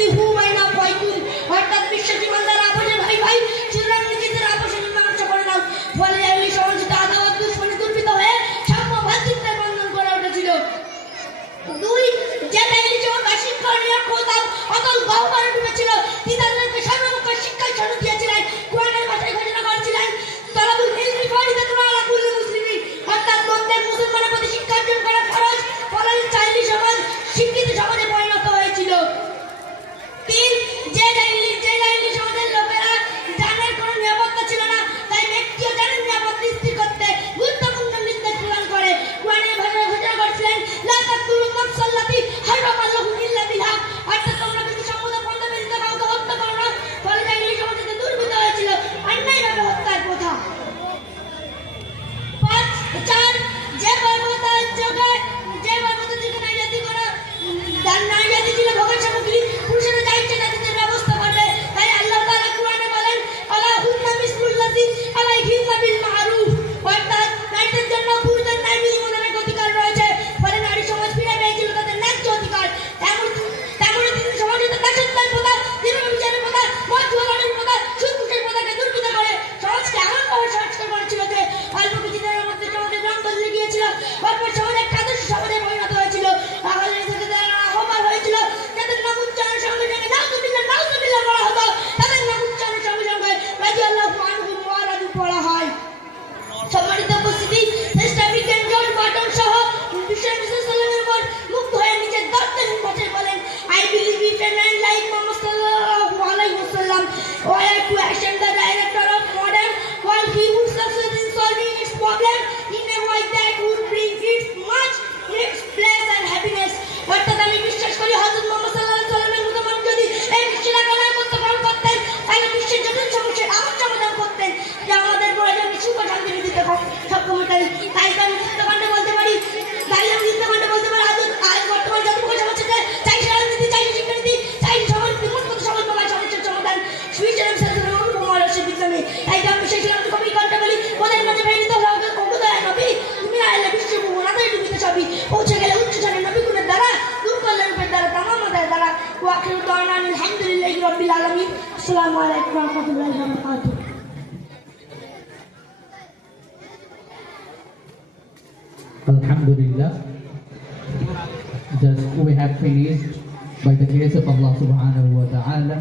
আসলিহু বাইনা আখওয়াইকুম, অর্থাৎ বিশ্বাসী বান্দারা আপসে ভাই ভাই সুতরাং নিজেদের আপসে মীমাংসা করে নাও। ফলে এই সমাজে আদালত দুশ্মনী দুর্বৃত্ত হয়ে সাম্য ভ্রাতৃত্বের বন্ধন গড়ে উঠেছিল। দুই, যে ব্যক্তি যেমন শিক্ষা নিয়ে খোদাও অতল গহ্বরে ডুবেছিল, তিনি তাদেরকে সর্বমুখ শিক্ষায় সনদ দিয়েছিলেন, কোরআনের ভাষায় ঘোষণা করেছিলেন তালাবুল ইলমি ফরিদাতুন আলা কুল্লি মুসলিমিন, অর্থাৎ প্রত্যেক মুসলমানের প্রতি শিক্ষা অর্জন করা ফরজ। ফলে চাইল্ড সমাজ শিক্ষিত সমাজে পরিণত হয়েছিল। তিন, যে লাইলি সমাজের লোকেরা জানের কোনো নিরাপত্তা ছিল না, তাই ব্যক্তিও জানের নিরাপত্তা স্থির করতে গুরুত্বপূর্ণ নির্দেশ প্রদান করে কোরআনের ভাষায় ঘোষণা করেছিলেন লা তাকতুলু নাফসাল্লাতী হারামাল্লাহু ইল্লা বিল হক, অর্থাৎ তোমরা কিন্তু সম্পদের পন্থা ব্যতীত কাউকে হত্যা করো না। ফলে জাইলি সমাজে দুর্বৃত্ত হয়েছিল অন্যায়ভাবে হত্যার প্রথা। চার, যে পর্বতের দিকে নারী ছিল ভোগের সামগ্রী, পুরুষেরা যা ইচ্ছে তাদের ব্যবস্থা করবে। তাই আল্লাহ তাআলা কোরআনে বলেন আলা হুন্না মিসলুল্লাযী আলাইহিন্না বিল মা'রুফ, অর্থাৎ নারীদের জন্য পুরুষদের ন্যায় বিনিময়ের অধিকার রয়েছে। ফলে নারী সমাজ ফিরে পেয়েছিল তাদের ন্যায্য অধিকার। তেমনই তিনি সমাজে দাসত্বের প্রথা, বিচারের প্রথা, মদ জুয়ার প্রথা, সুদ ঘুষের প্রথাকে দুর্বৃত্ত করে সমাজকে এমনভাবে সংস্কার করেছিল যে অল্প কিছুদিনের মধ্যে সমাজের রং বদলে গিয়েছিল। অল্প সমাজ একটা আদর্শ সমাজে পরিণত হয়েছিল। আহ্বান হয়েছিল যাদের নাম উচ্চারণের সঙ্গে সঙ্গে নাউজুবিল্লাহ বলা হতো, তাদের নাম উচ্চারণের সঙ্গে সঙ্গে রাদিয়াল্লাহু আনহুম ওয়া রাদু পড়া হয়। সম্মানিত উপস্থিতি, শ্রেষ্ঠ বিজ্ঞান জর্জ বাটন সহ বিশ্বনবী সাল্লাল্লাহু আলাইহি ওয়াসাল্লামের মুগ্ধ হয়ে নিজের দর্শন ভাষায় বলেন I believe if a man like Muhammad sallallahu alaihi wasallam were to ascend the director of modern world, he would succeed in solving its problem in a way that would bring it much bliss and happiness. অর্থাৎ আমি বিশ্বাস করি হযরত মুহাম্মদ সাল্লাল্লাহু আলাইহি ওয়াসাল্লামের মতো মানুষ যদি এই বিশ্বের আকার গ্রহণ করতেন, তাহলে বিশ্বের জটিল সমস্যার আমার সমাধান করতেন, যা আমাদের প্রয়োজনে সুখ ও শান্তি দিতে সক্ষম হতেন। তাই আমি চিন্তাকাণ্ডে বলতে পারি আজ বর্তমান জাতিগত সমস্যাতে চাই রাজনীতি, চাই শিক্ষানীতি, চাই সমাজ সকল প্রকার সমস্যার সমাধান সুইজারল্যান্ড শাসনের অনুপম আদর্শের বিজ্ঞানে। তাই আমি সেই সমস্ত কবি কণ্ঠে বলি ওদের মাঝে প্রেরিত নবী, তুমি না এলে বিশ্ব মোনাদের ডুবিতে সবই পৌঁছে গেলে উচ্চশানের নবী গুণের দ্বারা, দূর করলে রূপের দ্বারা, তামামাদের দ্বারা। ওয়া আখিরু দাওয়ানা আলহামদুলিল্লাহি রাব্বিল আলামিন। আসসালামু আলাইকুম ওয়া রাহমাতুল্লাহি ওয়া বারাকাতুহু। Alhamdulillah, just we have finished by the grace of Allah subhanahu wa ta'ala.